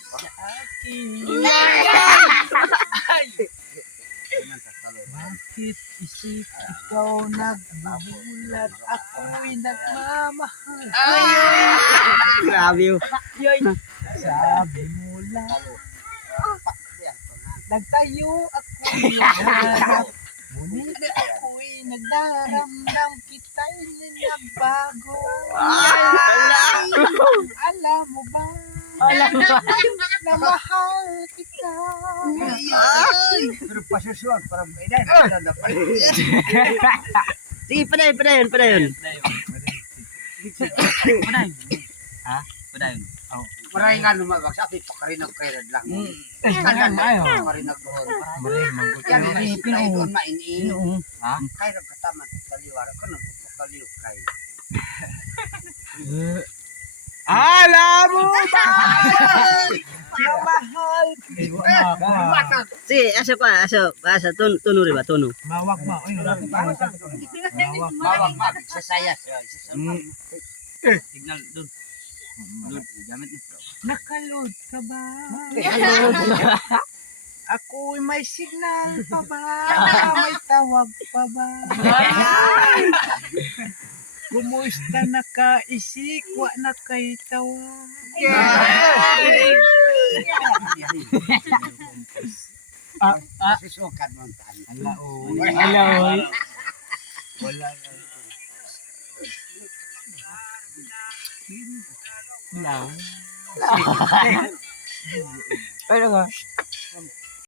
sa akin. Bakit isip ikaw nagbubulat? Ako'y nagmamahal. Grabe yun. Sabi mo lang, nagtayo ako'y nagharap. Ngunit ako'y nagdaramdam kita'y ninabago. Alam mo ba? Na mahal kita. Pero pasusuan para mainan. Sige, padayon. Padayon. Ha? Padayon. Maray nga lumabag sa akin, pakarinag kayo lang. Kanan tayo. Pakarinag doon. Maray, manggut. Yan, may tayo doon mainin. Ha? Kaya nagkataman sa kaliwara ko, nagpapaliw kayo. Alam mo ba? Na mahal kita. Sige, asa, tuno ba, tuno. Mawag mo. Mawag mag, sasayas. Signal doon. Load, gamit mo. Nakaload ka ba? Ako'y may signal pa ba? May tawag pa ba? Kumusta na ka isik? Wa na kay tawag. Susukan mo ang tayo. Hello. Wala. Wala. Ano nga?